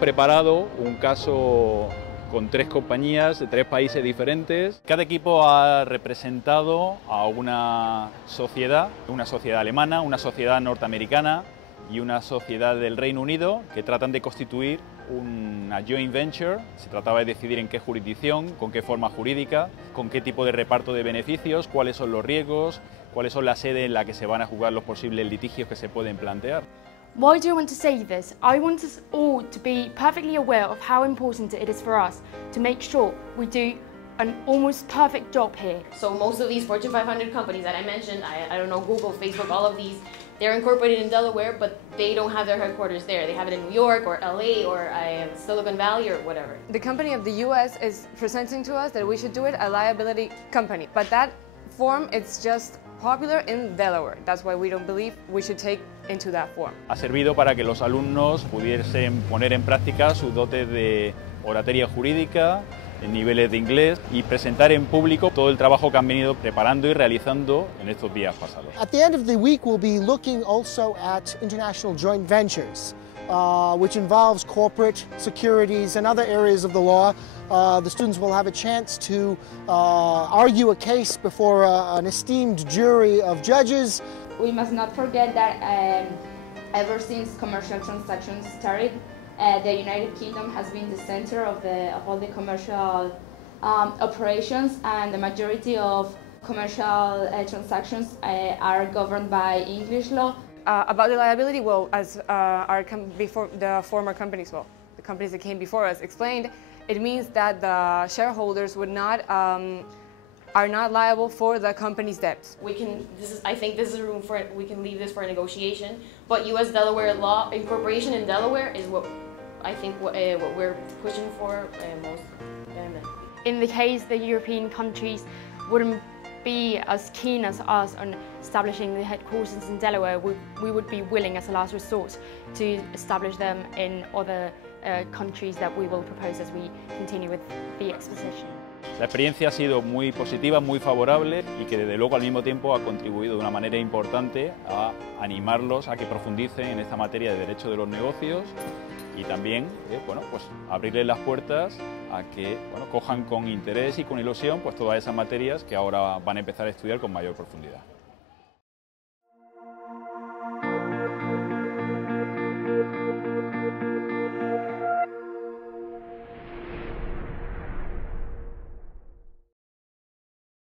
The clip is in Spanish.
preparado un caso con 3 compañías de 3 países diferentes. Cada equipo ha representado a una sociedad alemana, una sociedad norteamericana y una sociedad del Reino Unido, que tratan de constituir una joint venture. Se trataba de decidir en qué jurisdicción, con qué forma jurídica, con qué tipo de reparto de beneficios, cuáles son los riesgos, cuáles son las sedes en las que se van a jugar los posibles litigios que se pueden plantear. Why do I want to say this? I want us all to be perfectly aware of how important it is for us to make sure we do an almost perfect job here. So most of these Fortune 500 companies that I mentioned, I don't know, Google, Facebook, all of these, they're incorporated in Delaware, but they don't have their headquarters there. They have it in New York or LA or Silicon Valley or whatever. The company of the US is presenting to us that we should do it a liability company, but that form it's just popular in Delaware. That's why we don't believe we should take into that form. Ha servido para que los alumnos pudiesen poner en práctica sus dotes de oratoria jurídica, en niveles de inglés y presentar en público todo el trabajo que han venido preparando y realizando en estos días pasados. At the end of the week, we'll be looking also at international joint ventures, which involves corporate securities and other areas of the law. The students will have a chance to argue a case before an esteemed jury of judges. We must not forget that ever since commercial transactions started, the United Kingdom has been the center of all the commercial operations, and the majority of commercial transactions are governed by English law. About the liability, well, as the former companies, well, the companies that came before us explained, it means that the shareholders are not liable for the company's debts. I think this is room for, we can leave this for a negotiation, but U.S. Delaware law, incorporation in Delaware is what I think what we're pushing for most. In the case the European countries wouldn't be as keen as us on establishing the headquarters in Delaware, we would be willing as a last resort to establish them in other countries that we will propose as we continue with the exposition. La experiencia ha sido muy positiva, muy favorable y que desde luego al mismo tiempo ha contribuido de una manera importante a animarlos a que profundicen en esta materia de derecho de los negocios y también pues abrirles las puertas a que cojan con interés y con ilusión pues todas esas materias que ahora van a empezar a estudiar con mayor profundidad.